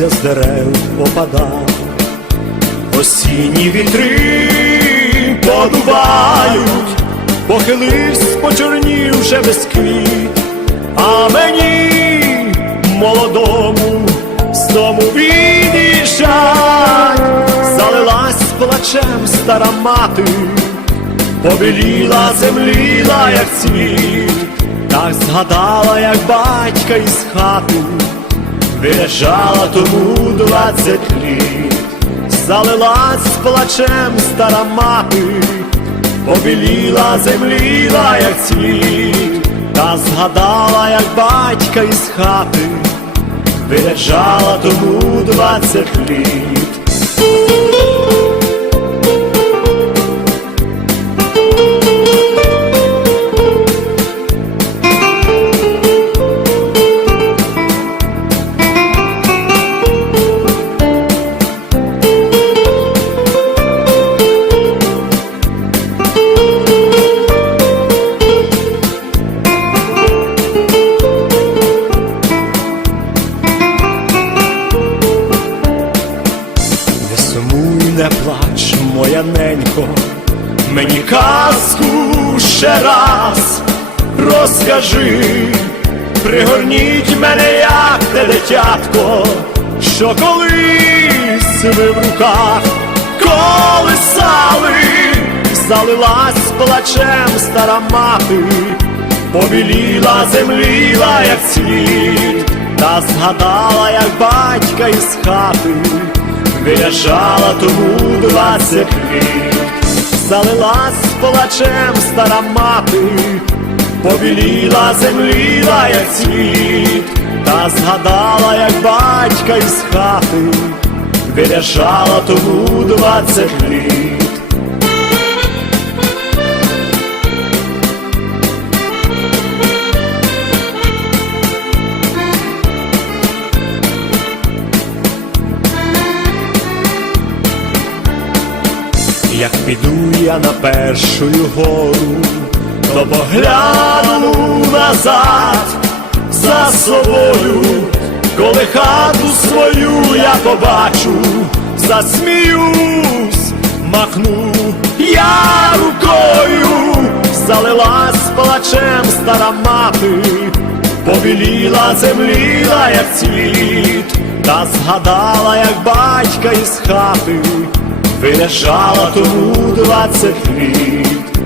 листя з дерев опадав, осінні вітри подувають, похиливсь, почорнів вже без квіт, а мені молодому з дому від'їжджать, залилась плачем стара мати, побіліла, земліла, як цвіт, так згадала, як батька із хати, виїжджала тому двадцять літ, залилась плачем стара мати, побіліла, земліла, як цвіт, та згадала, як батька із хати, виїжджала тому двадцять літ. Плач, мені казку ще раз розкажи, пригорніть мене, як те дитятко, що колись ви в руках колисали, залилась плачем стара мати, побіліла, земліла, як цвіт, та згадала, як батька із хати виїжджала тому двадцять літ, залилась плачем стара мати, побіліла, земліла, як цвіт, та згадала, як батька із хати, виїжджала тому двадцять літ. Як піду я на першу гору, то погляну назад за собою, коли хату свою я побачу, засміюсь, махну я рукою, залилась плачем стара мати, побіліла, земліла, як цвіт, та згадала, як батька із хати. Виїжджала тому двадцять літ,